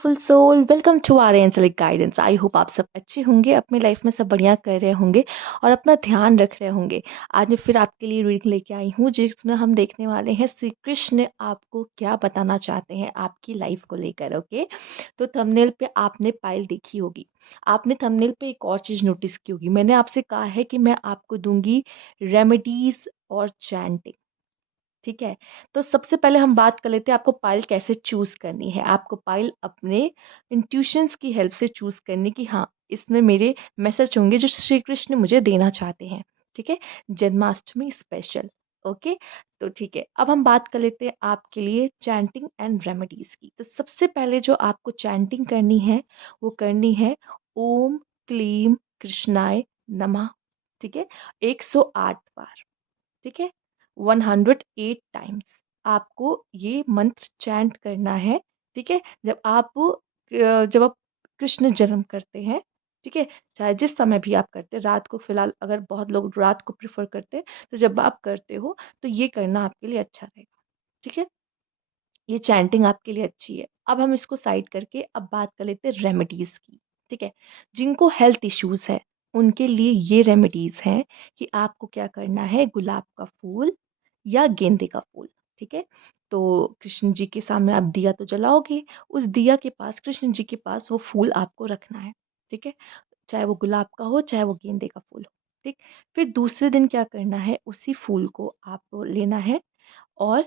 Full soul welcome to our angelic guidance. I hope आप सब अच्छे होंगे, अपनी लाइफ में सब बढ़िया कर रहे होंगे और अपना ध्यान रख रहे होंगे। आज मैं फिर आपके लिए रीडिंग लेके आई हूँ जिसमें हम देखने वाले हैं श्री कृष्ण आपको क्या बताना चाहते हैं आपकी लाइफ को लेकर। ओके, तो थंबनेल पे आपने पायल देखी होगी। आपने थंबनेल पे एक और चीज़ नोटिस की होगी। मैंने आपसे कहा है कि मैं आपको दूंगी रेमेडीज और चैंटिंग। ठीक है, तो सबसे पहले हम बात कर लेते हैं आपको पाइल कैसे चूज करनी है। आपको पाइल अपने इंट्यूशंस की हेल्प से चूज करनी कि हाँ, इसमें मेरे मैसेज होंगे जो श्री कृष्ण मुझे देना चाहते हैं। ठीक है, जन्माष्टमी स्पेशल। ओके, तो ठीक है, अब हम बात कर लेते हैं आपके लिए चैंटिंग एंड रेमेडीज की। तो सबसे पहले जो आपको चैंटिंग करनी है वो करनी है ओम क्लीम कृष्णाय नमः। ठीक है, 108 बार। ठीक है, 108 टाइम्स आपको ये मंत्र चैंट करना है। ठीक है, जब आप कृष्ण जन्म करते हैं, ठीक है, चाहे जिस समय भी आप करते हैं, रात को फिलहाल अगर बहुत लोग रात को प्रेफर करते हैं, तो जब आप करते हो तो ये करना आपके लिए अच्छा रहेगा। ठीक है, ये चैंटिंग आपके लिए अच्छी है। अब हम इसको साइड करके अब बात कर लेते हैं रेमेडीज की। ठीक है, जिनको हेल्थ इश्यूज है उनके लिए ये रेमेडीज हैं कि आपको क्या करना है, गुलाब का फूल या गेंदे का फूल। ठीक है, तो कृष्ण जी के सामने आप दिया तो जलाओगे, उस दिया के पास कृष्ण जी के पास वो फूल आपको रखना है। ठीक है, चाहे वो गुलाब का हो चाहे वो गेंदे का फूल हो। ठीक, फिर दूसरे दिन क्या करना है, उसी फूल को आपको लेना है और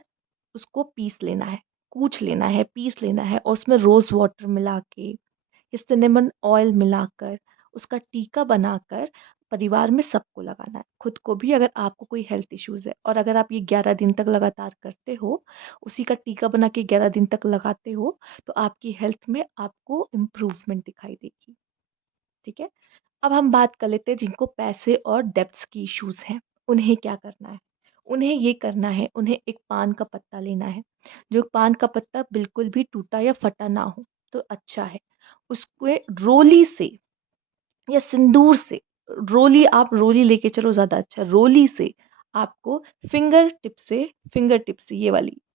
उसको पीस लेना है, कूच लेना है, पीस लेना है और उसमें रोज़ वाटर मिला के, सिनेमन ऑयल मिलाकर उसका टीका बनाकर परिवार में सबको लगाना है, खुद को भी अगर आपको कोई हेल्थ इश्यूज़ है। और अगर आप ये 11 दिन तक लगातार करते हो, उसी का टीका बना के 11 दिन तक लगाते हो, तो आपकी हेल्थ में आपको इम्प्रूवमेंट दिखाई देगी। ठीक है, अब हम बात कर लेते हैं जिनको पैसे और डेब्ट्स की इश्यूज़ हैं, उन्हें क्या करना है? उन्हें ये करना है, उन्हें एक पान का पत्ता लेना है, जो पान का पत्ता बिल्कुल भी टूटा या फटा ना हो, तो अच्छा है। उसको रोली से या सिंदूर से, रोली लेके चलो ज़्यादा अच्छा है, रोली से आपको फिंगर टिप से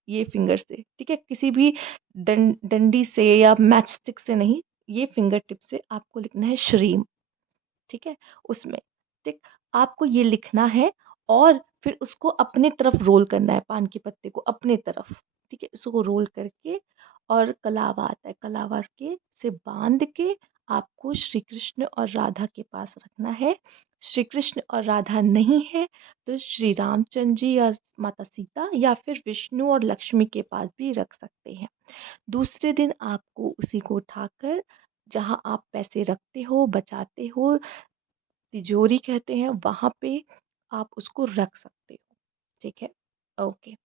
ये फिंगर से, ठीक है? किसी भी डंडी से या मैच स्टिक से नहीं, ये फिंगर टिप से आपको लिखना है श्रीम। ठीक है, उसमें, ठीक, आपको ये लिखना है और फिर उसको अपने तरफ रोल करना है, पान के पत्ते को अपने तरफ। ठीक है, इसको रोल करके और कलावा आता है, कलावा के से बांध के आपको श्री कृष्ण और राधा के पास रखना है। श्री कृष्ण और राधा नहीं है तो श्री रामचंद्र जी या माता सीता या फिर विष्णु और लक्ष्मी के पास भी रख सकते हैं। दूसरे दिन आपको उसी को उठाकर जहाँ आप पैसे रखते हो, बचाते हो, तिजोरी कहते हैं, वहाँ पे आप उसको रख सकते हो। ठीक है, ओके।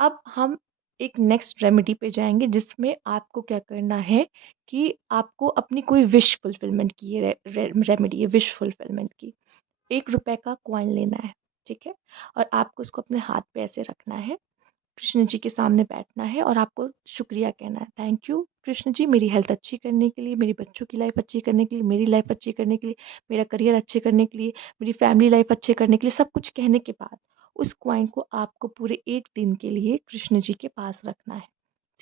अब हम एक नेक्स्ट रेमेडी पे जाएंगे जिसमें आपको क्या करना है कि आपको अपनी कोई विश फुलफिलमेंट की ये रेमेडी है, विश फुलफिलमेंट की। 1 रुपए का कॉइन लेना है। ठीक है, और आपको उसको अपने हाथ पे ऐसे रखना है, कृष्ण जी के सामने बैठना है और आपको शुक्रिया कहना है, थैंक यू कृष्ण जी, मेरी हेल्थ अच्छी करने के लिए, मेरी बच्चों की लाइफ अच्छी करने के लिए, मेरी लाइफ अच्छी करने के लिए, मेरा करियर अच्छे करने के लिए, मेरी फैमिली लाइफ अच्छे करने के लिए। सब कुछ कहने के बाद उस क्वाइन को आपको पूरे 1 दिन के लिए कृष्ण जी के पास रखना है।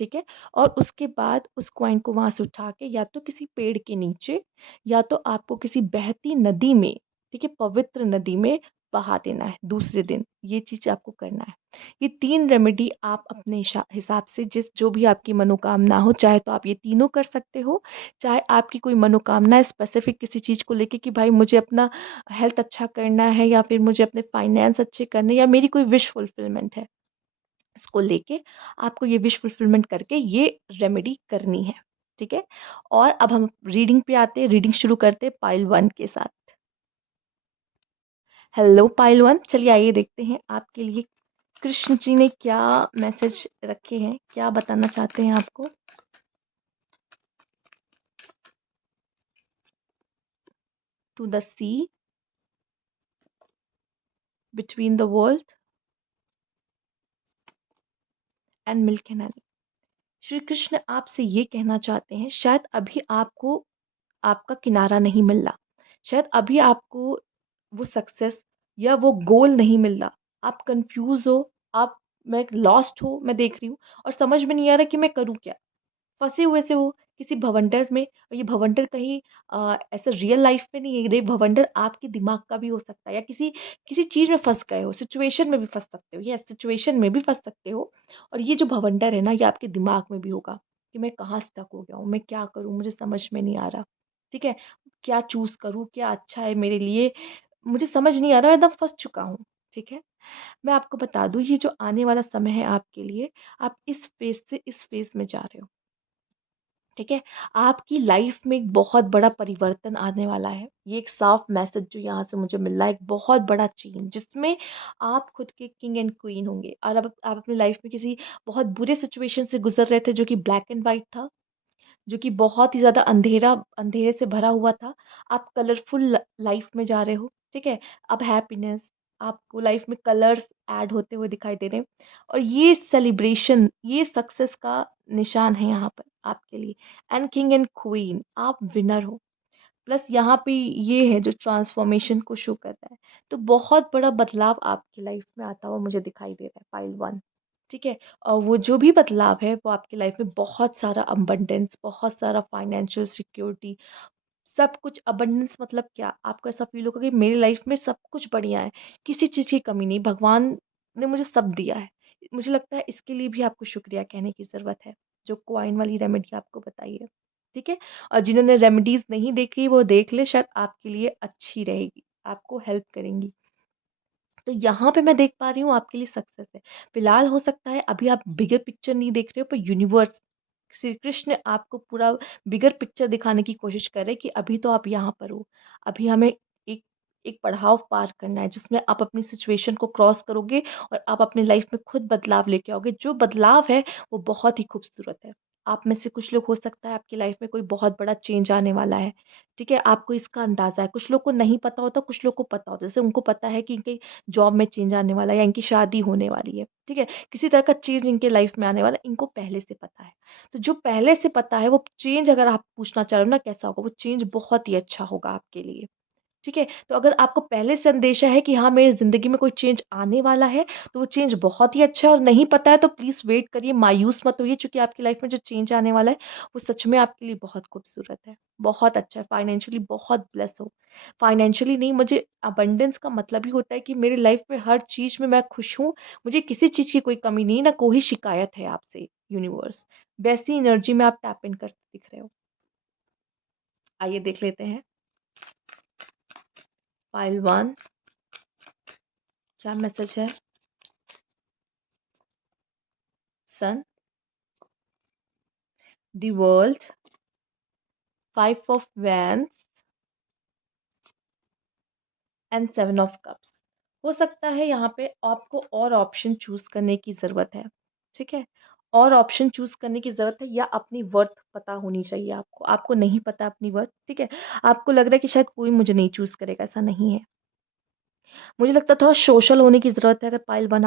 ठीक है, और उसके बाद उस क्वाइन को वहां से उठा के या तो किसी पेड़ के नीचे या तो आपको किसी बहती नदी में, ठीक है, पवित्र नदी में बहा देना है दूसरे दिन। ये चीज आपको करना है। ये 3 रेमेडी आप अपने हिसाब से, जिस जो भी आपकी मनोकामना हो, चाहे तो आप ये तीनों कर सकते हो, चाहे आपकी कोई मनोकामना है स्पेसिफिक किसी चीज़ को लेके कि भाई मुझे अपना हेल्थ अच्छा करना है या फिर मुझे अपने फाइनेंस अच्छे करने या मेरी कोई विश फुलफिलमेंट है, इसको लेके आपको ये विश फुलफिलमेंट करके ये रेमेडी करनी है। ठीक है, और अब हम रीडिंग पे आते हैं, रीडिंग शुरू करते हैं पाइल 1 के साथ। हेलो पाइल 1, चलिए आइए देखते हैं आपके लिए कृष्ण जी ने क्या मैसेज रखे हैं, क्या बताना चाहते हैं आपको। To the sea between the world and milk and honey. Shri Krishna आपसे ये कहना चाहते हैं, शायद अभी आपको आपका किनारा नहीं मिल रहा, शायद अभी आपको वो सक्सेस या वो गोल नहीं मिल रहा, आप कंफ्यूज हो, आप मैं लॉस्ट हो, मैं देख रही हूँ और समझ में नहीं आ रहा कि मैं करूँ क्या, फंसे हुए से हो किसी भवंडर में, और ये भवंडर कहीं ऐसा रियल लाइफ में नहीं है, ये भवंडर आपके दिमाग का भी हो सकता है, या किसी किसी चीज़ में फँस गए हो, सिचुएशन में भी फँस सकते हो, यस सिचुएशन में भी फँस सकते हो। और ये जो भवंडर है ना, ये आपके दिमाग में भी होगा कि मैं कहाँ स्टक हो गया हूँ, मैं क्या करूँ, मुझे समझ में नहीं आ रहा, ठीक है? क्या चूज़ करूँ, क्या अच्छा है मेरे लिए? मुझे समझ नहीं आ रहा, मैं एकदम फँस चुका हूँ, ठीक है? मैं आपको बता दूँ, ये जो आने वाला समय है आपके लिए, आप इस फ़ेज़ से इस फ़ेज़ में जा रहे हो, ठीक है? आपकी लाइफ़ में एक बहुत बड़ा परिवर्तन आने वाला है। ये एक साफ़ मैसेज जो यहाँ से मुझे मिल रहा है, एक बहुत बड़ा चेंज जिसमें आप खुद के किंग एंड क्वीन होंगे, और अब आप अपनी लाइफ़ में किसी बहुत बुरे सिचुएशन से गुज़र रहे थे जो कि ब्लैक एंड व्हाइट था, जो कि बहुत ही ज़्यादा अंधेरे से भरा हुआ था। आप कलरफुल लाइफ़ में जा रहे हो, ठीक है? अब हैप्पीनेस, आपको लाइफ़ में कलर्स ऐड होते हुए दिखाई दे रहे हैं, और ये सेलिब्रेशन, ये सक्सेस का निशान है यहाँ पर आपके लिए। एंड किंग एंड क्वीन, आप विनर हो। प्लस यहाँ पे ये है जो ट्रांसफॉर्मेशन को शो कर रहा है। तो बहुत बड़ा बदलाव आपकी लाइफ़ में आता हुआ मुझे दिखाई दे रहा है, पाइल 1, ठीक है? और वो जो भी बदलाव है वो आपकी लाइफ़ में बहुत सारा अबंडेंस, बहुत सारा फाइनेंशियल सिक्योरिटी, सब कुछ अबंडेंस मतलब क्या? आपको ऐसा फ़ील होगा कि मेरी लाइफ़ में सब कुछ बढ़िया है, किसी चीज़ की कमी नहीं, भगवान ने मुझे सब दिया है। मुझे लगता है इसके लिए भी आपको शुक्रिया कहने की ज़रूरत है, जो कॉइन वाली रेमेडी आपको बताई है, ठीक है? और जिन्होंने रेमेडीज़ नहीं देखी वो देख लें, शायद आपके लिए अच्छी रहेगी, आपको हेल्प करेंगी। तो यहाँ पे मैं देख पा रही हूँ आपके लिए सक्सेस है। फिलहाल हो सकता है अभी आप बिगर पिक्चर नहीं देख रहे हो, पर यूनिवर्स, श्री कृष्ण आपको पूरा बिगर पिक्चर दिखाने की कोशिश कर रहे हैं कि अभी तो आप यहाँ पर हो। अभी हमें एक एक पड़ाव पार करना है जिसमें आप अपनी सिचुएशन को क्रॉस करोगे और आप अपनी लाइफ में खुद बदलाव लेके आओगे। जो बदलाव है वो बहुत ही खूबसूरत है। आप में से कुछ लोग, हो सकता है आपकी लाइफ में कोई बहुत बड़ा चेंज आने वाला है, ठीक है? आपको इसका अंदाज़ा है। कुछ लोग को नहीं पता होता, कुछ लोग को पता होता है। जैसे उनको पता है कि इनके जॉब में चेंज आने वाला है या इनकी शादी होने वाली है, ठीक है? किसी तरह का चेंज इनके लाइफ में आने वाला है, इनको पहले से पता है। तो जो पहले से पता है वो चेंज, अगर आप पूछना चाह रहे हो ना कैसा होगा, वो चेंज बहुत ही अच्छा होगा आपके लिए। ठीक है? तो अगर आपको पहले से अंदेशा है कि हाँ, मेरी ज़िंदगी में कोई चेंज आने वाला है, तो वो चेंज बहुत ही अच्छा है, और नहीं पता है तो प्लीज़ वेट करिए, मायूस मत होइए, क्योंकि आपकी लाइफ़ में जो चेंज आने वाला है, वो सच में आपके लिए बहुत खूबसूरत है, बहुत अच्छा है, फाइनेंशियली बहुत ब्लेस हो। फाइनेंशियली नहीं, मुझे अबंडेंस का मतलब ही होता है कि मेरी लाइफ़ में हर चीज़ में मैं खुश हूँ, मुझे किसी चीज़ की कोई कमी नहीं है, ना कोई शिकायत है आपसे यूनिवर्स। वैसी एनर्जी में आप टैप इन करते दिख रहे हो। आइए देख लेते हैं, पाइल 1 क्या मैसेज है? सन, the world, 5 of wands and 7 of cups। हो सकता है यहाँ पे आपको और ऑप्शन चूज़ करने की ज़रूरत है, ठीक है? और ऑप्शन चूज़ करने की ज़रूरत है, या अपनी वर्थ पता होनी चाहिए आपको। आपको नहीं पता अपनी वर्थ, ठीक है? आपको लग रहा है कि शायद कोई मुझे नहीं चूज़ करेगा, ऐसा नहीं है। मुझे लगता है थोड़ा सोशल होने की ज़रूरत है, अगर पाइल 1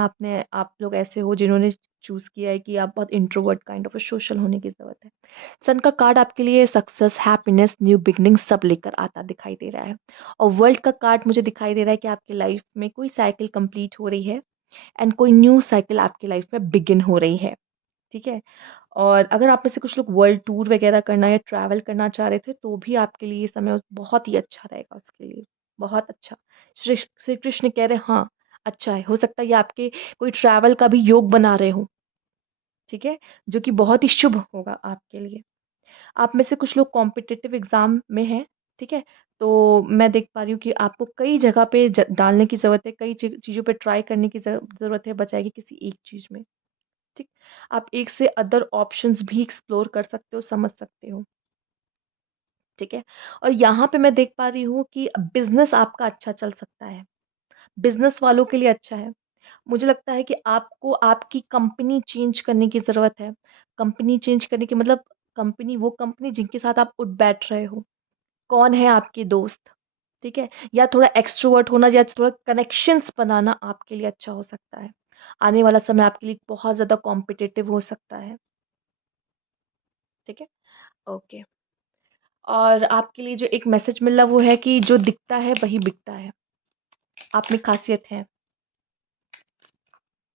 आप लोग ऐसे हो जिन्होंने चूज़ किया है कि आप बहुत इंट्रोवर्ट काइंड ऑफ, सोशल होने की ज़रूरत है। सन का कार्ड आपके लिए सक्सेस, हैप्पीनेस, न्यू बिगिनिंग सब लेकर आता दिखाई दे रहा है। और वर्ल्ड का कार्ड मुझे दिखाई दे रहा है कि आपकी लाइफ में कोई साइकिल कंप्लीट हो रही है, एंड कोई न्यू साइकिल आपकी लाइफ में बिगिन हो रही है, ठीक है? और अगर आप में से कुछ लोग वर्ल्ड टूर वगैरह करना या ट्रैवल करना चाह रहे थे, तो भी आपके लिए ये समय बहुत ही अच्छा रहेगा उसके लिए, बहुत अच्छा। श्री कृष्ण कह रहे हैं हाँ, अच्छा है। हो सकता है ये आपके कोई ट्रैवल का भी योग बना रहे हों, ठीक है? जो कि बहुत ही शुभ होगा आपके लिए। आप में से कुछ लोग कॉम्पिटिटिव एग्ज़ाम में हैं, ठीक है? तो मैं देख पा रही हूँ कि आपको कई जगह पे डालने की ज़रूरत है, कई चीज़ों पे ट्राई करने की ज़रूरत है, बजाए कि किसी एक चीज़ में, ठीक? आप एक से अदर ऑप्शंस भी एक्सप्लोर कर सकते हो, समझ सकते हो, ठीक है? और यहाँ पे मैं देख पा रही हूँ कि बिज़नेस आपका अच्छा चल सकता है, बिज़नेस वालों के लिए अच्छा है। मुझे लगता है कि आपको आपकी कंपनी चेंज करने की ज़रूरत है। कंपनी चेंज करने की मतलब, कंपनी, वो कंपनी जिनके साथ आप उठ-बैठ रहे हो। कौन है आपके दोस्त, ठीक है? या थोड़ा एक्सट्रोवर्ट होना या थोड़ा कनेक्शंस बनाना आपके लिए अच्छा हो सकता है। आने वाला समय आपके लिए बहुत ज़्यादा कॉम्पिटिटिव हो सकता है, ठीक है? ओके। और आपके लिए जो एक मैसेज मिल रहा है वो है कि जो दिखता है वही बिकता है। आप में ख़ासियत है।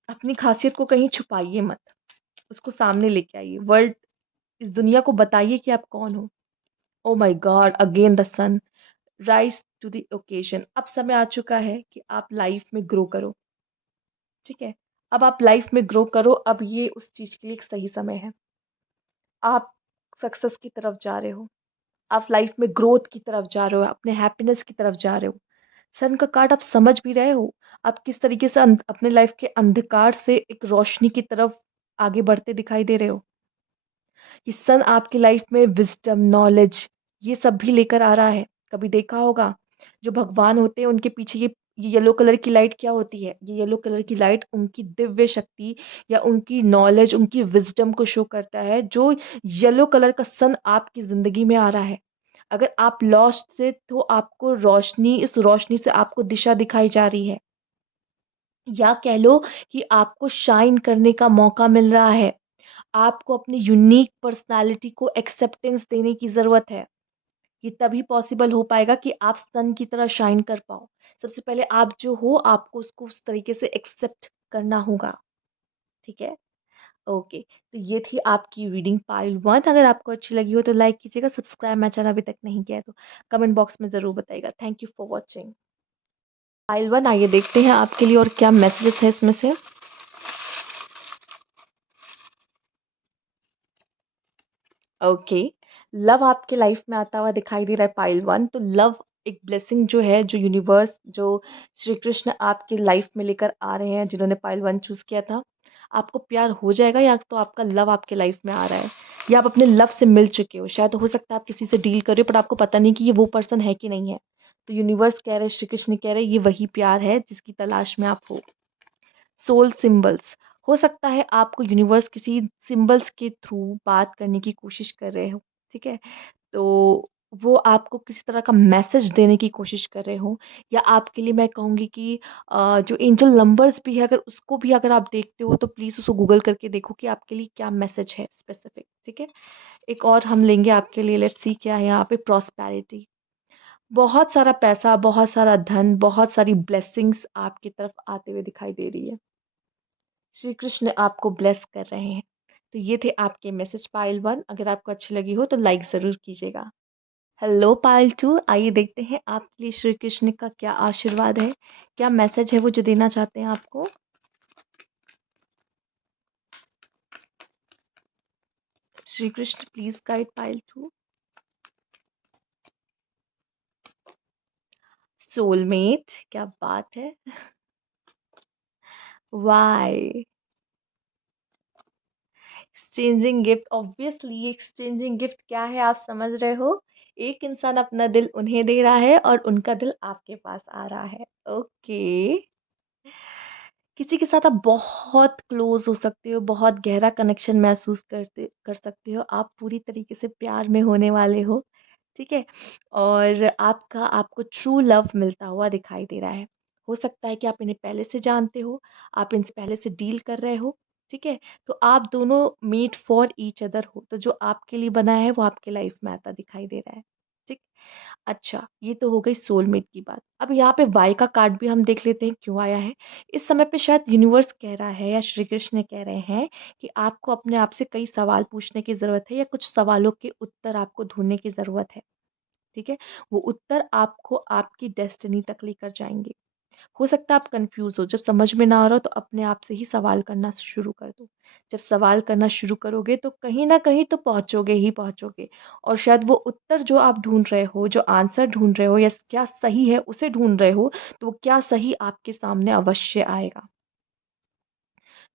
अपनी ख़ासियत को कहीं छुपाइए मत, उसको सामने लेके आइए। वर्ल्ड इस दुनिया को बताइए कि आप कौन हो। Oh my god! Again the sun, rise to the occasion. अब समय आ चुका है कि आप लाइफ़ में ग्रो करो, ठीक है? अब आप लाइफ़ में ग्रो करो, अब ये उस चीज़ के लिए एक सही समय है। आप सक्सेस की तरफ जा रहे हो, आप लाइफ़ में ग्रोथ की तरफ जा रहे हो, अपने हैप्पीनेस की तरफ जा रहे हो। सन का कार्ड आप समझ भी रहे हो, आप किस तरीके से अपने लाइफ़ के अंधकार से एक रोशनी की तरफ आगे बढ़ते दिखाई दे रहे हो। कि सन आपकी लाइफ में विज़डम, नॉलेज ये सब भी लेकर आ रहा है। कभी देखा होगा जो भगवान होते हैं उनके पीछे ये येलो कलर की लाइट क्या होती है? ये येलो कलर की लाइट उनकी दिव्य शक्ति या उनकी नॉलेज, उनकी विज़डम को शो करता है, जो येलो कलर का सन आपकी ज़िंदगी में आ रहा है। अगर आप लॉस्ट थे तो आपको रोशनी, इस रोशनी से आपको दिशा दिखाई जा रही है। या कह लो कि आपको शाइन करने का मौका मिल रहा है। आपको अपनी यूनिक पर्सनैलिटी को एक्सेप्टेंस देने की ज़रूरत है। ये तभी पॉसिबल हो पाएगा कि आप सन की तरह शाइन कर पाओ। सबसे पहले आप जो हो आपको उसको उस तरीके से एक्सेप्ट करना होगा, ठीक है? ओके, तो ये थी आपकी रीडिंग पाइल 1। अगर आपको अच्छी लगी हो तो लाइक कीजिएगा, सब्सक्राइब मेरा चैनल अभी तक नहीं किया है तो कमेंट बॉक्स में ज़रूर बताइएगा। Thank you for watching. Pile 1 आइए देखते हैं आपके लिए और क्या मैसेजेस है इसमें से। ओके, लव आपके लाइफ में आता हुआ दिखाई दे रहा है पाइल 1। तो लव एक ब्लेसिंग जो है, जो यूनिवर्स, जो श्री कृष्ण आपकी लाइफ में लेकर आ रहे हैं, जिन्होंने पाइल 1 चूज़ किया था। आपको प्यार हो जाएगा या तो आपका लव आपके लाइफ में आ रहा है या आप अपने लव से मिल चुके हो। शायद हो सकता है आप किसी से डील कर रहे हो पर आपको पता नहीं कि ये वो पर्सन है कि नहीं है। तो यूनिवर्स कह रहे हैं, श्री कृष्ण कह रहे हैं, ये वही प्यार है जिसकी तलाश में आप हो। सोल सिंबल्स, हो सकता है आपको यूनिवर्स किसी सिंबल्स के थ्रू बात करने की कोशिश कर रहे हो, ठीक है? तो वो आपको किसी तरह का मैसेज देने की कोशिश कर रहे हो या आपके लिए मैं कहूँगी कि जो एंजल नंबर्स भी है, अगर उसको भी अगर आप देखते हो तो प्लीज़ उसको गूगल करके देखो कि आपके लिए क्या मैसेज है स्पेसिफिक, ठीक है? एक और हम लेंगे आपके लिए, लेट्स सी क्या है यहाँ पे। प्रॉस्पेरिटी, बहुत सारा पैसा, बहुत सारा धन, बहुत सारी ब्लेसिंग्स आपकी तरफ आते हुए दिखाई दे रही है। श्री कृष्ण आपको ब्लेस कर रहे हैं। तो ये थे आपके मैसेज पाइल 1। अगर आपको अच्छी लगी हो तो लाइक ज़रूर कीजिएगा। हेलो पाइल 2, आइए देखते हैं आपके लिए श्री कृष्ण का क्या आशीर्वाद है, क्या मैसेज है वो जो देना चाहते हैं आपको। Shri Krishna please guide pile 2। Soulmate, क्या बात है। Why, exchanging gift, obviously exchanging gift क्या है आप समझ रहे हो। एक इंसान अपना दिल उन्हें दे रहा है और उनका दिल आपके पास आ रहा है। ओके, किसी के साथ आप बहुत क्लोज हो सकते हो, बहुत गहरा कनेक्शन महसूस कर सकते हो, आप पूरी तरीके से प्यार में होने वाले हो, ठीक है? और आपका आपको ट्रू लव मिलता हुआ दिखाई दे रहा है। हो सकता है कि आप इन्हें पहले से जानते हो, आप इनसे पहले से डील कर रहे हो, ठीक है? तो आप दोनों मेड फॉर ईच अदर हो, तो जो आपके लिए बना है वो आपके लाइफ में आता दिखाई दे रहा है, ठीक? अच्छा, ये तो हो गई सोलमेट की बात। अब यहाँ पे वाई का कार्ड भी हम देख लेते हैं क्यों आया है। इस समय पे शायद यूनिवर्स कह रहा है या श्री कृष्ण कह रहे हैं कि आपको अपने आप से कई सवाल पूछने की ज़रूरत है या कुछ सवालों के उत्तर आपको ढूँढने की ज़रूरत है, ठीक है? वो उत्तर आपको आपकी डेस्टिनी तक लेकर जाएँगे। हो सकता है आप कन्फ्यूज़ हो, जब समझ में ना आ रहा हो तो अपने आप से ही सवाल करना शुरू कर दो। जब सवाल करना शुरू करोगे तो कहीं न कहीं तो पहुँचोगे ही पहुँचोगे और शायद वो उत्तर जो आप ढूँढ रहे हो, जो आंसर ढूँढ रहे हो या क्या सही है उसे ढूँढ रहे हो, तो वो क्या सही आपके सामने अवश्य आएगा।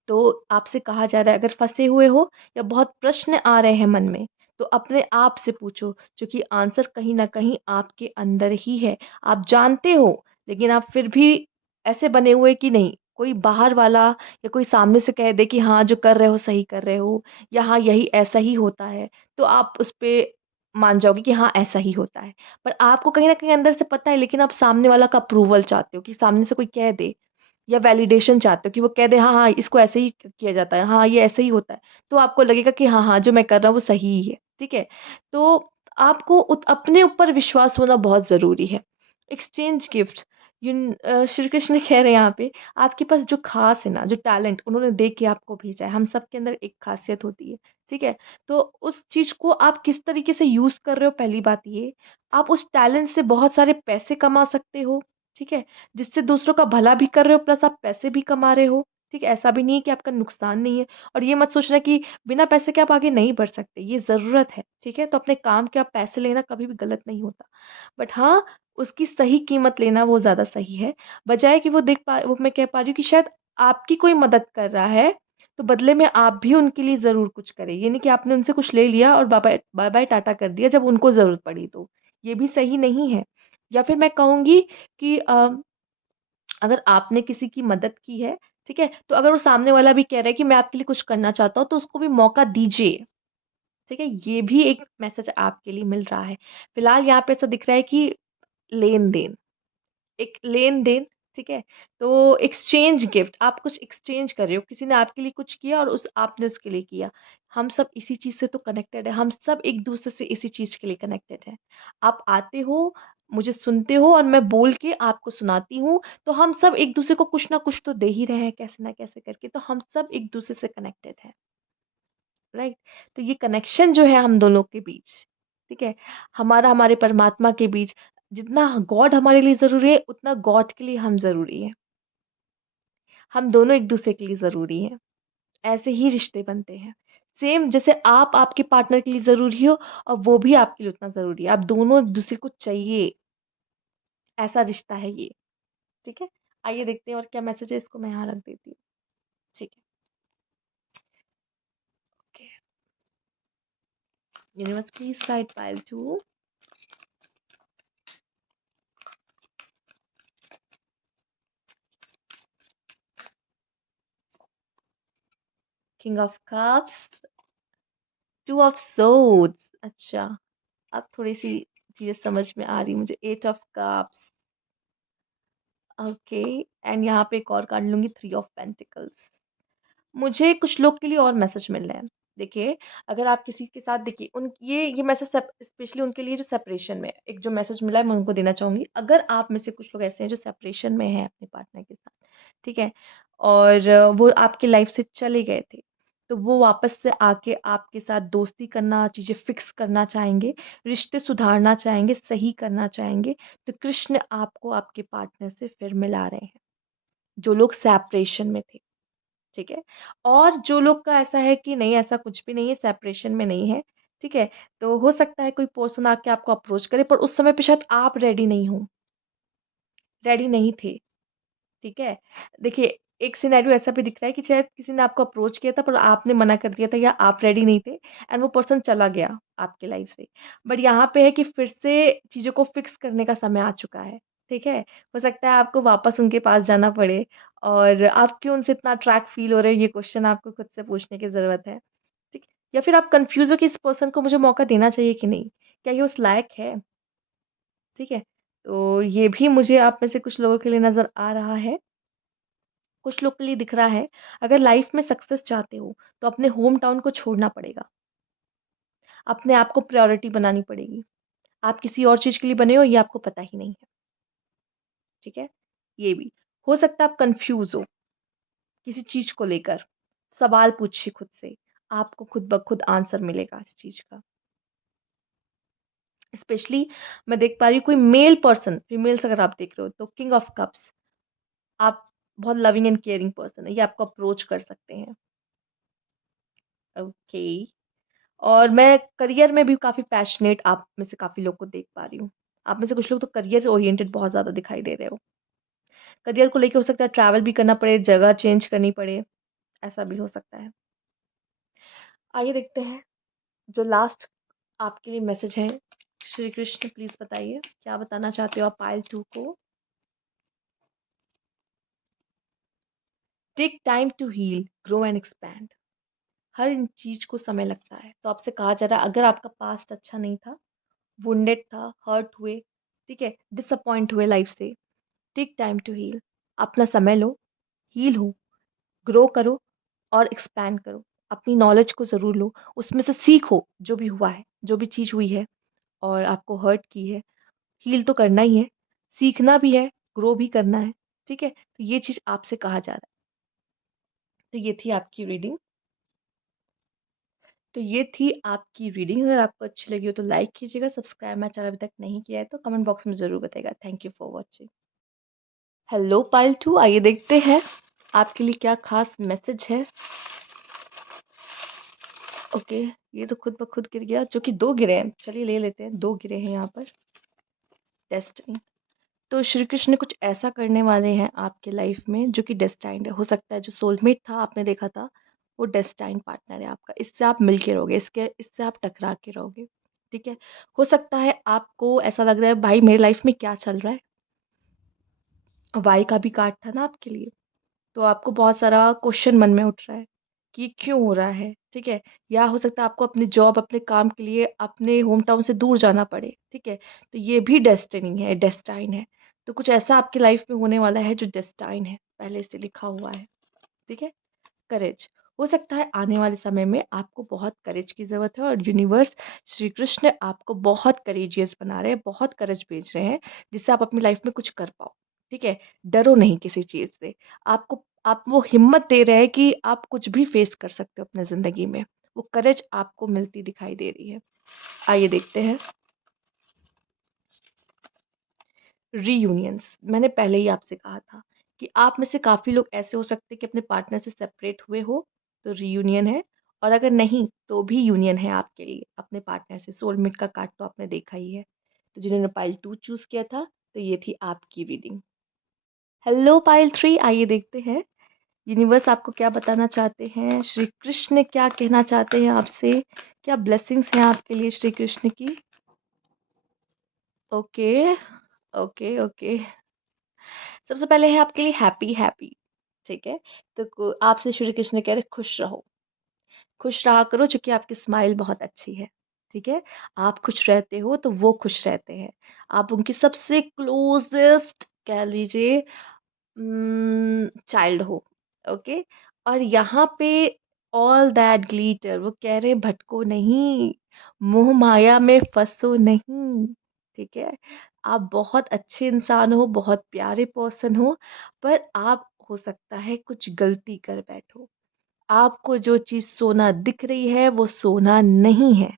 तो आपसे कहा जा रहा है, अगर फँसे हुए हो या बहुत प्रश्न आ रहे हैं मन में, तो अपने आप से पूछो, क्योंकि आंसर कहीं न कहीं आपके अंदर ही है। आप जानते हो, लेकिन आप फिर भी ऐसे बने हुए कि नहीं, कोई बाहर वाला या कोई सामने से कह दे कि हाँ, जो कर रहे हो सही कर रहे हो या हाँ, यही ऐसा ही होता है, तो आप उस पे मान जाओगे कि हाँ, ऐसा ही होता है। पर आपको कहीं न कहीं अंदर से पता है, लेकिन आप सामने वाला का अप्रूवल चाहते हो कि सामने से कोई कह दे या वैलिडेशन चाहते हो कि वो कह दे हाँ, हाँ, इसको ऐसे ही किया जाता है, हाँ, ये ऐसे ही होता है। तो आपको लगेगा कि हाँ, हाँ, जो मैं कर रहा हूँ वो सही ही है, ठीक है? तो आपको अपने ऊपर विश्वास होना बहुत ज़रूरी है। एक्सचेंज गिफ्ट, श्री कृष्ण कह रहे हैं यहाँ पे, आपके पास जो ख़ास है ना, जो टैलेंट उन्होंने दे के आपको भेजा है, हम सबके अंदर एक ख़ासियत होती है, ठीक है? तो उस चीज़ को आप किस तरीके से यूज़ कर रहे हो पहली बात ये, आप उस टैलेंट से बहुत सारे पैसे कमा सकते हो, ठीक है? जिससे दूसरों का भला भी कर रहे हो प्लस आप पैसे भी कमा रहे हो, ठीक है? ऐसा भी नहीं है कि आपका नुकसान नहीं है और ये मत सोचना कि बिना पैसे के आप आगे नहीं बढ़ सकते, ये ज़रूरत है, ठीक है? तो अपने काम के आप पैसे लेना कभी भी गलत नहीं होता। बट हाँ, उसकी सही कीमत लेना वो ज़्यादा सही है। बजाए कि वो मैं कह पा रही हूँ कि शायद आपकी कोई मदद कर रहा है, तो बदले में आप भी उनके लिए ज़रूर कुछ करें। ये नहीं कि आपने उनसे कुछ ले लिया और बाय-बाय टाटा कर दिया जब उनको ज़रूरत पड़ी तो। ये भी सही नहीं है। या फिर मैं कहूँगी कि अगर आपने किसी की मदद की है, ठीक है? तो अगर वो सामने वाला भी कह रहा है कि मैं आपके लिए कुछ करना चाहता हूँ, तो उसको भी मौका दीजिए। ठीक है? ये भी एक मैसेज आपके लिए मिल रहा है। फिलहाल यहाँ पे ऐसा दिख रहा है कि लेन-देन। एक लेन-देन, ठीक है? तो एक्सचेंज गिफ्ट, आप कुछ एक्सचेंज कर रहे हो, किसी ने आपके लिए कुछ किया और उस आपने उसके लिए किया। हम सब इसी चीज़ से तो कनेक्टेड हैं, हम सब एक-दूसरे से इसी चीज़ के लिए कनेक्टेड हैं। आप आते हो, मुझे सुनते हो और मैं बोल के आपको सुनाती हूँ, तो हम सब एक-दूसरे को कुछ ना कुछ तो दे ही रहे हैं कैसे ना कैसे करके, तो हम सब एक-दूसरे से कनेक्टेड हैं, राइट? तो ये कनेक्शन जो है हम दोनों के बीच, ठीक है? हमारा हमारे परमात्मा के बीच, जितना गॉड हमारे लिए ज़रूरी है, उतना गॉड के लिए हम ज़रूरी हैं। हम दोनों एक-दूसरे के लिए ज़रूरी हैं। ऐसे ही रिश्ते बनते हैं। सेम जैसे आप आपके पार्टनर के लिए ज़रूरी हो और वो भी आपके लिए उतना ज़रूरी है। आप दोनों एक-दूसरे को चाहिए, ऐसा रिश्ता है ये, ठीक है? आइए देखते हैं और क्या मैसेज है, इसको मैं यहाँ रख देती हूँ। ठीक है, okay. Universe please guide pile 2, king of cups, 2 of swords. अच्छा, अब थोड़ी-सी चीज़ें समझ में आ रही मुझे। 8 ऑफ कप्स, ओके एंड यहाँ पे एक और कार्ड लूँगी, 3 ऑफ पेंटिकल्स। मुझे कुछ लोग के लिए और मैसेज मिल रहे हैं। देखिए, अगर आप किसी के साथ देखिए उन ये मैसेज स्पेशली उनके लिए जो सेपरेशन में है। एक जो मैसेज मिला है मैं उनको देना चाहूँगी। अगर आप में से कुछ लोग ऐसे हैं जो सेपरेशन में हैं अपने पार्टनर के साथ, ठीक है? और वो आपकी लाइफ़ से चले गए थे, तो वो वापस से आके आपके साथ दोस्ती करना, चीज़ें फिक्स करना चाहेंगे, रिश्ते सुधारना चाहेंगे, सही करना चाहेंगे, तो कृष्ण आपको आपके पार्टनर से फिर मिला रहे हैं, जो लोग सेपरेशन में थे। ठीक है? और जो लोग का ऐसा है कि नहीं ऐसा कुछ भी नहीं है, सेपरेशन में नहीं है, ठीक है? तो हो सकता है कोई पर्सन आके आपको अप्रोच करे पर उस समय पे शायद आप रेडी नहीं हो, रेडी नहीं थे, ठीक है? देखिए, एक सिनेरियो ऐसा भी दिख रहा है कि शायद किसी ने आपको अप्रोच किया था पर आपने मना कर दिया था या आप रेडी नहीं थे एंड वो पर्सन चला गया आपकी लाइफ से। बट यहाँ पे है कि फिर से चीज़ों को फिक्स करने का समय आ चुका है, ठीक है? हो सकता है आपको वापस उनके पास जाना पड़े और आप क्यों उनसे इतना अट्रैक्ट फ़ील हो रहे हो, ये क्वेश्चन आपको खुद से पूछने की ज़रूरत है, ठीक? या फिर आप कन्फ्यूज़ हो कि इस पर्सन को मुझे मौका देना चाहिए कि नहीं? क्या ये उस लायक है? ठीक है? तो ये भी मुझे आप में से कुछ लोगों के लिए नज़र आ रहा है। कुछ लोग के लिए दिख रहा है, अगर लाइफ में सक्सेस चाहते हो, तो अपने होम टाउन को छोड़ना पड़ेगा। अपने आप को प्रायोरिटी बनानी पड़ेगी। आप किसी और चीज़ के लिए बने हो, ये आपको पता ही नहीं है, ठीक है? ये भी। हो सकता है आप कन्फ्यूज़ हो, किसी चीज़ को लेकर। सवाल पूछिए खुद से, आपको खुद ब खुद आंसर मिलेगा इस चीज़ का। स्पेशली मैं देख पा रही हूँ कोई मेल पर्सन, फीमेल्स अगर आप देख रहे हो, तो किंग ऑफ कप्स, आप बहुत लविंग एंड केयरिंग पर्सन है, ये आपको अप्रोच कर सकते हैं। ओके। और मैं करियर में भी काफ़ी पैशनेट आप में से काफ़ी लोग को देख पा रही हूँ। आप में से कुछ लोग तो करियर ओरिएंटेड बहुत ज़्यादा दिखाई दे रहे हो। करियर को लेके हो सकता है ट्रैवल भी करना पड़े, जगह चेंज करनी पड़े, ऐसा भी हो सकता है। आइए देखते हैं, जो लास्ट आपके लिए मैसेज है, श्री कृष्ण प्लीज़ बताइए, क्या बताना चाहते हो आप पाइल 2 को? Take time to heal, grow and expand. हर इन चीज़ को समय लगता है। तो आपसे कहा जा रहा है अगर आपका पास्ट अच्छा नहीं था, वुंडेड था, हर्ट हुए, ठीक है, डिसअपॉइंट हुए लाइफ से, टेक टाइम टू हील। अपना समय लो, हील हो, ग्रो करो और एक्सपैंड करो। अपनी नॉलेज को ज़रूर लो, उसमें से सीखो जो भी हुआ है, जो भी चीज़ हुई है और आपको हर्ट की है, हील तो करना ही है, सीखना भी है, ग्रो भी करना है, ठीक है? तो ये चीज़ आपसे कहा जा रहा है। तो ये थी आपकी रीडिंग। तो ये थी आपकी रीडिंग। अगर आपको अच्छी लगी हो तो लाइक कीजिएगा, सब्सक्राइब मेरा चैनल अभी तक नहीं किया है तो कमेंट बॉक्स में ज़रूर बताइएगा। Thank you for watching. Hello pile 2, आइए देखते हैं आपके लिए क्या खास मैसेज है। ओके, ये तो खुद ब खुद गिर गया, जो कि 2 गिरे हैं। चलिए ले लेते हैं, 2 गिरे हैं यहाँ पर। डेस्टिनी। तो श्री कृष्ण कुछ ऐसा करने वाले हैं आपके लाइफ में जो कि डेस्टाइन्ड है। हो सकता है जो सोलमेट था आपने देखा था, वो डेस्टाइन्ड पार्टनर है आपका। इससे आप मिल के रहोगे, इससे आप टकरा के रहोगे, ठीक है? हो सकता है आपको ऐसा लग रहा है भाई मेरी लाइफ में क्या चल रहा है? वाई का भी कार्ड था ना आपके लिए। तो आपको बहुत सारा क्वेश्चन मन में उठ रहा है कि ये क्यों हो रहा है, ठीक है? या हो सकता है आपको अपनी जॉब, अपने काम के लिए अपने होम टाउन से दूर जाना पड़े, ठीक है? तो ये भी डेस्टिनी है, डेस्टाइन है। तो कुछ ऐसा आपकी लाइफ में होने वाला है जो डेस्टाइन है, पहले से लिखा हुआ है, ठीक है? करेज। हो सकता है आने वाले समय में आपको बहुत करेज की ज़रूरत है और यूनिवर्स, श्री कृष्ण आपको बहुत करेजियस बना रहे हैं, बहुत करेज भेज रहे हैं, जिससे आप अपनी लाइफ में कुछ कर पाओ, ठीक है? डरो नहीं किसी चीज़ से। आप वो हिम्मत दे रहे हैं कि आप कुछ भी फेस कर सकते हो अपने ज़िंदगी में। वो करेज आपको मिलती दिखाई दे रही है। आइए देखते हैं। रीयूनियंस, मैंने पहले ही आपसे कहा था कि आप में से काफ़ी लोग ऐसे हो सकते हैं कि अपने पार्टनर से सेपरेट हुए हो, तो रीयूनियन है। और अगर नहीं तो भी यूनियन है आपके लिए अपने पार्टनर से। सोलमेट का कार्ड तो आपने देखा ही है। तो जिन्होंने पाइल 2 चूज़ किया था, तो ये थी आपकी रीडिंग। हेलो पाइल 3, आइए देखते हैं यूनिवर्स आपको क्या बताना चाहते हैं, श्री कृष्ण क्या कहना चाहते हैं आपसे, क्या ब्लेसिंग्स हैं आपके लिए श्री कृष्ण की। Okay, okay, okay. सबसे पहले है आपके लिए हैप्पी हैप्पी, ठीक है? तो आपसे श्री कृष्ण कह रहे खुश रहो, खुश रहा करो, चूंकि आपकी स्माइल बहुत अच्छी है, ठीक है? आप खुश रहते हो तो वो खुश रहते हैं। आप उनकी सबसे क्लोजेस्ट कह लीजिए चाइल्ड हो, ओके? और यहाँ पे ऑल दैट ग्लिटर, वो कह रहे हैं भटको नहीं, मोह माया में फंसो नहीं, ठीक है? आप बहुत अच्छे इंसान हो, बहुत प्यारे पर्सन हो, पर आप हो सकता है कुछ गलती कर बैठो। आपको जो चीज़ सोना दिख रही है वो सोना नहीं है,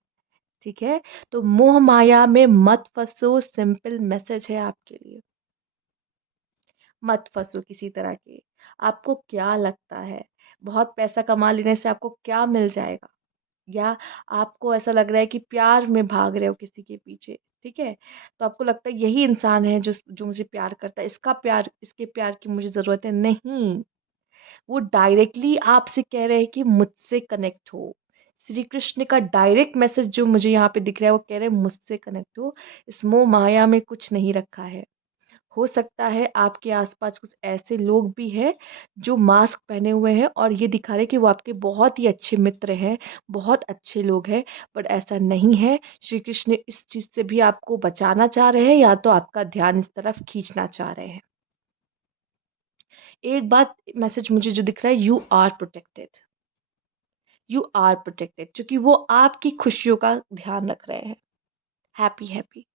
ठीक है? तो मोह माया में मत फंसो, सिंपल मैसेज है आपके लिए। मत फंसो किसी तरह के। आपको क्या लगता है, बहुत पैसा कमा लेने से आपको क्या मिल जाएगा? या आपको ऐसा लग रहा है कि प्यार में भाग रहे हो किसी के पीछे, ठीक है? तो आपको लगता है यही इंसान है जो मुझे प्यार करता है, इसके प्यार की मुझे ज़रूरत है। नहीं, वो डायरेक्टली आपसे कह रहे हैं कि मुझसे कनेक्ट हो। श्री कृष्ण का डायरेक्ट मैसेज जो मुझे यहाँ पे दिख रहा है, वो कह रहे हैं मुझसे कनेक्ट हो। इस मोह माया में कुछ नहीं रखा है। हो सकता है आपके आसपास कुछ ऐसे लोग भी हैं जो मास्क पहने हुए हैं और ये दिखा रहे हैं कि वो आपके बहुत ही अच्छे मित्र हैं, बहुत अच्छे लोग हैं, बट ऐसा नहीं है। श्री कृष्ण इस चीज़ से भी आपको बचाना चाह रहे हैं या तो आपका ध्यान इस तरफ खींचना चाह रहे हैं। एक बात मैसेज मुझे जो दिख रहा है, you are protected, you are protected, क्योंकि वो आपकी खुशियों का ध्यान रख रहे हैं। Happy happy.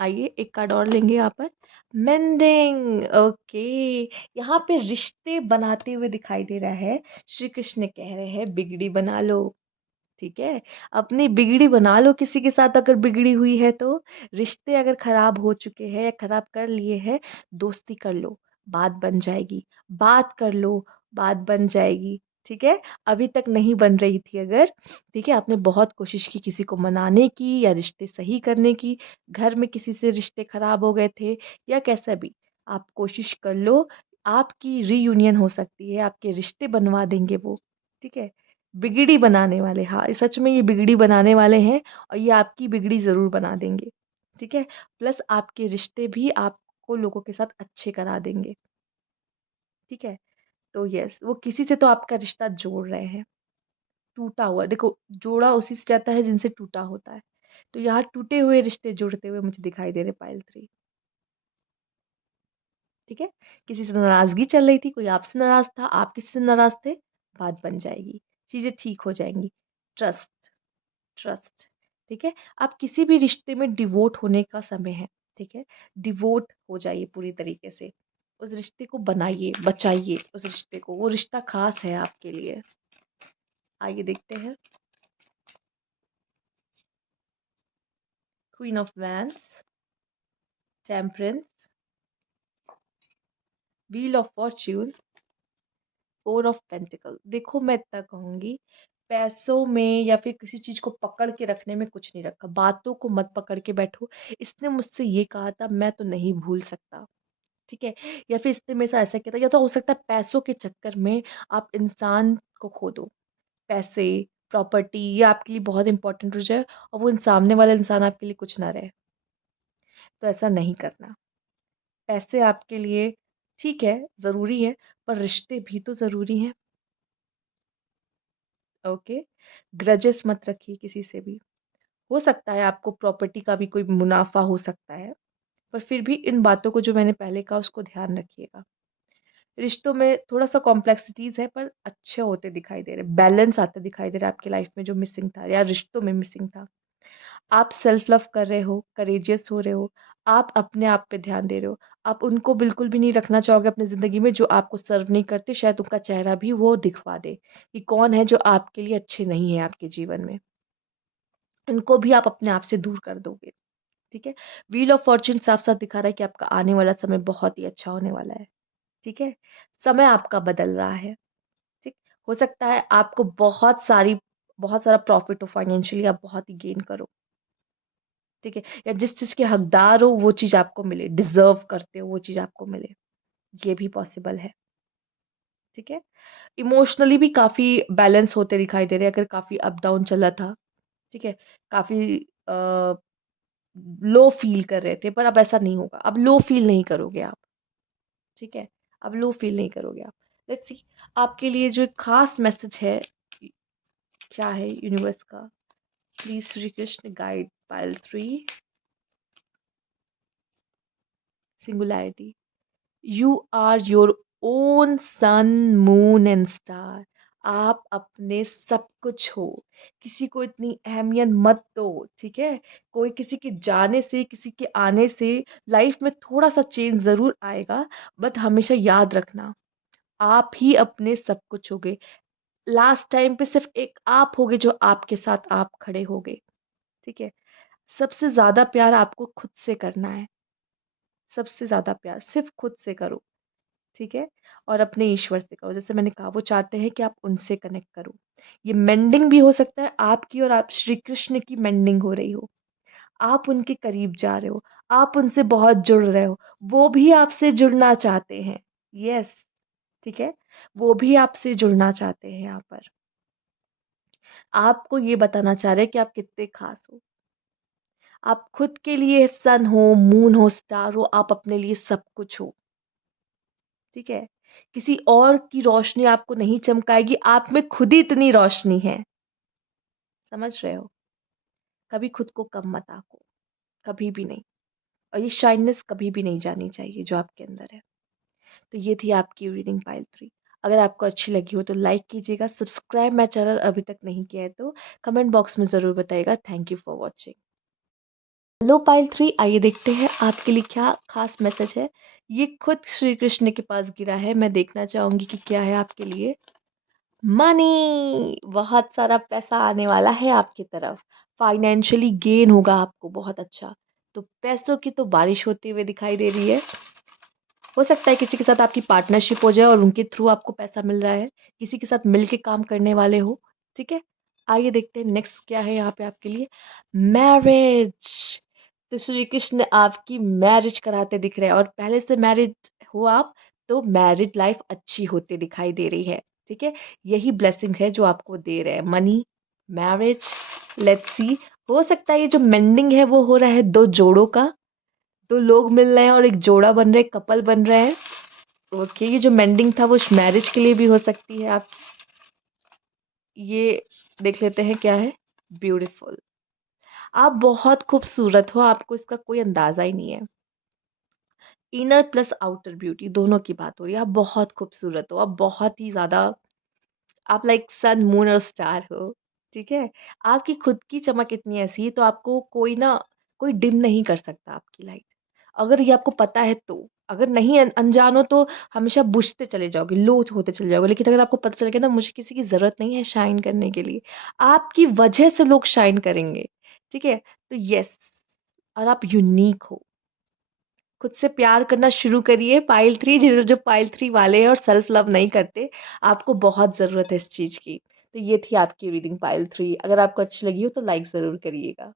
आइए एक कार्ड और लेंगे यहाँ पर। Mending, okay. यहाँ पे रिश्ते बनाते हुए दिखाई दे रहा है। श्री कृष्ण कह रहे हैं बिगड़ी बना लो, ठीक है? अपनी बिगड़ी बना लो किसी के साथ, अगर बिगड़ी हुई है तो। रिश्ते अगर खराब हो चुके हैं या खराब कर लिए हैं, दोस्ती कर लो, बात बन जाएगी। बात कर लो, बात बन जाएगी, ठीक है? अभी तक नहीं बन रही थी अगर, ठीक है? आपने बहुत कोशिश की किसी को मनाने की या रिश्ते सही करने की, घर में किसी से रिश्ते खराब हो गए थे या कैसा भी, आप कोशिश कर लो। आपकी रीयूनियन हो सकती है, आपके रिश्ते बनवा देंगे वो, ठीक है? बिगड़ी बनाने वाले, हाँ, सच में ये बिगड़ी बनाने वाले हैं और ये आपकी बिगड़ी ज़रूर बना देंगे, ठीक है? प्लस आपके रिश्ते भी आपको लोगों के साथ अच्छे करा देंगे, ठीक है? तो यस, वो किसी से तो आपका रिश्ता जोड़ रहे हैं, टूटा हुआ। देखो, जोड़ा उसी से जाता है जिनसे टूटा होता है। तो यहाँ टूटे हुए रिश्ते जुड़ते हुए मुझे दिखाई दे रहे पायल 3, ठीक है? किसी से नाराज़गी चल रही थी, कोई आपसे नाराज़ था, आप किसी से नाराज़ थे, बात बन जाएगी, चीज़ें ठीक हो जाएँगी। ट्रस्ट, ट्रस्ट, ठीक है? आप किसी भी रिश्ते में डिवोट होने का समय है। ठीक है? डिवोट हो जाइए पूरी तरीके से। उस रिश्ते को बनाइए, बचाइए उस रिश्ते को, वो रिश्ता ख़ास है आपके लिए। आइए देखते हैं। Queen of wands, temperance, wheel of Fortune, four of pentacle. देखो मैं इतना कहूंगी, पैसों में या फिर किसी चीज को पकड़ के रखने में कुछ नहीं रखा। बातों को मत पकड़ के बैठो। इसने मुझसे ये कहा था, मैं तो नहीं भूल सकता। ठीक है? या फिर इसने मेरे साथ ऐसा किया था, या तो हो सकता है पैसों के चक्कर में आप इंसान को खो दो। पैसे, प्रॉपर्टी, ये आपके लिए बहुत इंपॉर्टेंट हो जाए और वो सामने वाला इंसान आपके लिए कुछ ना रहे। तो ऐसा नहीं करना। पैसे आपके लिए ठीक है, जरूरी है, पर रिश्ते भी तो जरूरी हैं। ओके? ग्रजेस मत रखिए किसी से भी। हो सकता है आपको प्रॉपर्टी का भी कोई मुनाफा हो सकता है, पर फिर भी इन बातों को जो मैंने पहले कहा उसको ध्यान रखिएगा। रिश्तों में थोड़ा सा कॉम्प्लेक्सिटीज है, पर अच्छे होते दिखाई दे रहे, बैलेंस आता दिखाई दे रहा है आपकी लाइफ में, जो मिसिंग था या रिश्तों में मिसिंग था। आप सेल्फ लव कर रहे हो, करेजियस हो रहे हो, आप अपने आप पे ध्यान दे रहे हो। आप उनको बिल्कुल भी नहीं रखना चाहोगे अपनी ज़िंदगी में जो आपको सर्व नहीं करते, शायद उनका चेहरा भी वो दिखवा दे कि कौन है जो आपके लिए अच्छे नहीं है आपके जीवन में। उनको भी आप अपने आप से दूर कर दोगे, ठीक है? व्हील ऑफ फॉर्च्यून साफ-साफ दिखा रहा है कि आपका आने वाला समय बहुत ही अच्छा होने वाला है, ठीक है? समय आपका बदल रहा है, ठीक? हो सकता है आपको बहुत सारा प्रॉफ़िट हो, फाइनेंशियली आप बहुत ही गेन करो। ठीक है? या जिस चीज़ के हकदार हो वो चीज़ आपको मिले, डिज़र्व करते हो वो चीज़ आपको मिले, ये भी पॉसिबल है, ठीक है? इमोशनली भी काफ़ी बैलेंस होते दिखाई दे रहे हैं, अगर काफ़ी अप डाउन चला था, ठीक है? काफ़ी अ, लो फ़ील कर रहे थे, पर अब ऐसा नहीं होगा, अब लो फ़ील नहीं करोगे आप, ठीक है? अब लो फ़ील नहीं करोगे आप। लेट्स सी आपके लिए जो एक ख़ास मैसेज है, क्या है यूनिवर्स का? Please Shri Krishna guide pile 3 singularity. You are your own sun, moon and star. आप अपने सब कुछ हो। किसी को इतनी अहमियत मत दो, ठीक है? कोई किसी के जाने से, किसी के आने से लाइफ में थोड़ा सा चेंज जरूर आएगा, बट हमेशा याद रखना, आप ही अपने सब कुछ होगे। लास्ट टाइम पे सिर्फ एक आप होगे जो आपके साथ आप खड़े होगे, ठीक है? सबसे ज्यादा प्यार आपको खुद से करना है। सबसे ज्यादा प्यार सिर्फ खुद से करो, ठीक है? और अपने ईश्वर से करो। जैसे मैंने कहा, वो चाहते हैं कि आप उनसे कनेक्ट करो। ये मेंडिंग भी हो सकता है आपकी और आप श्री कृष्ण की मेंडिंग हो रही हो। आप उनके करीब जा रहे हो, आप उनसे बहुत जुड़ रहे हो, वो भी आपसे जुड़ना चाहते हैं। यस, ठीक है? वो भी आपसे जुड़ना चाहते हैं यहाँ पर। आपको ये बताना चाह रहे हैं कि आप कितने खास हो। आप खुद के लिए सन हो, मून हो, स्टार हो, आप अपने लिए सब कुछ हो। ठीक है? किसी और की रोशनी आपको नहीं चमकाएगी, आप में खुद ही इतनी रोशनी है। समझ रहे हो? कभी खुद को कम मत आंको, कभी भी नहीं। और ये शाइनेस कभी भी नहीं जानी चाहिए जो आपके अंदर है। तो ये थी आपकी रीडिंग पाइल 3। अगर आपको अच्छी लगी हो तो लाइक कीजिएगा, सब्सक्राइब मेरा चैनल अभी तक नहीं किया है तो कमेंट बॉक्स में ज़रूर बताइएगा। Thank you for watching. Hello pile 3, आइए देखते हैं आपके लिए क्या खास मैसेज है। ये खुद श्री कृष्ण के पास गिरा है, मैं देखना चाहूंगी कि क्या है आपके लिए। मनी, बहुत सारा पैसा आने वाला है आपकी तरफ। फाइनेंशियली गेन होगा आपको बहुत अच्छा। तो पैसों की तो बारिश होती हुई दिखाई दे रही है। हो सकता है किसी के साथ आपकी पार्टनरशिप हो जाए और उनके थ्रू आपको पैसा मिल रहा है। किसी के साथ मिल के काम करने वाले हो, ठीक है? आइए देखते हैं नेक्स्ट क्या है यहाँ पे आपके लिए। मैरिज। तो श्री कृष्ण आपकी मैरिज कराते दिख रहे हैं, और पहले से मैरिज हो आप, तो मैरिड लाइफ अच्छी होती दिखाई दे रही है, ठीक है? यही ब्लेसिंग है जो आपको दे रहे हैं, मनी, मैरिज। लेट्स सी, हो सकता है ये जो मेंडिंग है वो हो रहा है दो जोड़ों का। दो लोग मिल रहे हैं और एक जोड़ा बन रहे हैं, कपल बन रहे हैं। ओके, ये जो मेंडिंग था वो मैरिज के लिए भी हो सकती है आप। ये देख लेते हैं क्या है। ब्यूटीफुल। आप बहुत खूबसूरत हो, आपको इसका कोई अंदाजा ही नहीं है। इनर प्लस आउटर ब्यूटी दोनों की बात हो रही है। आप बहुत खूबसूरत हो, आप बहुत ही ज्यादा, आप लाइक सन, मून और स्टार हो, ठीक है? आपकी खुद की चमक इतनी ऐसी है तो आपको कोई ना कोई डिम नहीं कर सकता आपकी लाइट। अगर ये आपको पता है तो। अगर नहीं अनजान हो तो हमेशा बुझते चले जाओगे, लो होते चले जाओगे। लेकिन अगर आपको पता चल गया ना मुझे किसी की ज़रूरत नहीं है शाइन करने के लिए, आपकी वजह से लोग शाइन करेंगे, ठीक है? तो येस, और आप यूनिक हो। खुद से प्यार करना शुरू करिए। पाइल 3 जो जो पाइल 3 वाले हैं और सेल्फ लव नहीं करते, आपको बहुत ज़रूरत है इस चीज़ की। तो ये थी आपकी रीडिंग पाइल 3। अगर आपको अच्छी लगी हो तो लाइक ज़रूर करिएगा।